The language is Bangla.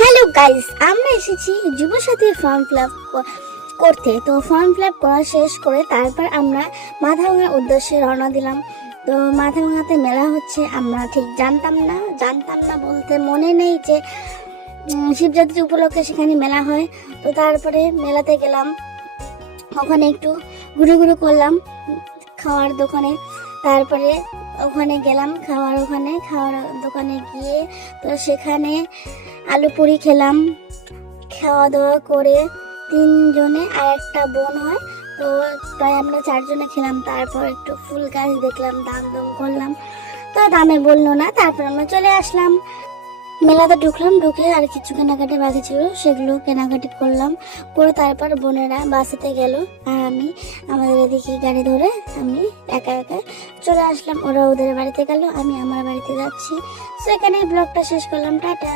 হ্যালো গাইস, আমরা এসেছি যুবসাথীর ফর্ম ফিল আপ করতে। তো ফর্ম ফিল আপ করা শেষ করে তারপর আমরা মাথাভাঙার উদ্দেশ্যে রওনা দিলাম। তো মাথাভাঙাতে মেলা হচ্ছে, আমরা ঠিক জানতাম না বলতে মনে নেই যে শিবরাত্রি উপলক্ষে সেখানে মেলা হয়। তো তারপরে মেলাতে গেলাম, ওখানে একটু ঘুরে ঘুরে করলাম খাওয়ার দোকানে। তারপরে ওখানে গেলাম খাওয়ার দোকানে গিয়ে তো সেখানে আলু পুরি খেলাম। খাওয়া দাওয়া করে তিনজনে আর একটা বোন হয়, তো প্রায় আমরা চারজনে খেলাম। তারপর একটু ফুল গাছ দেখলাম, দাম করলাম, তো দামে বললো না। তারপর আমরা চলে আসলাম, মেলাতে ঢুকলাম। ঢুকে আর কিছু কেনাকাটি বাকি ছিল, সেগুলো কেনাকাটি করলাম। করে তারপর বোনেরা বাসাতে গেল, আর আমি আমাদের এদিকে গাড়ি ধরে আমি একা একা চলে আসলাম। ওরা ওদের বাড়িতে গেল, আমি আমার বাড়িতে যাচ্ছি। সেখানে ব্লগটা শেষ করলাম। টাটা।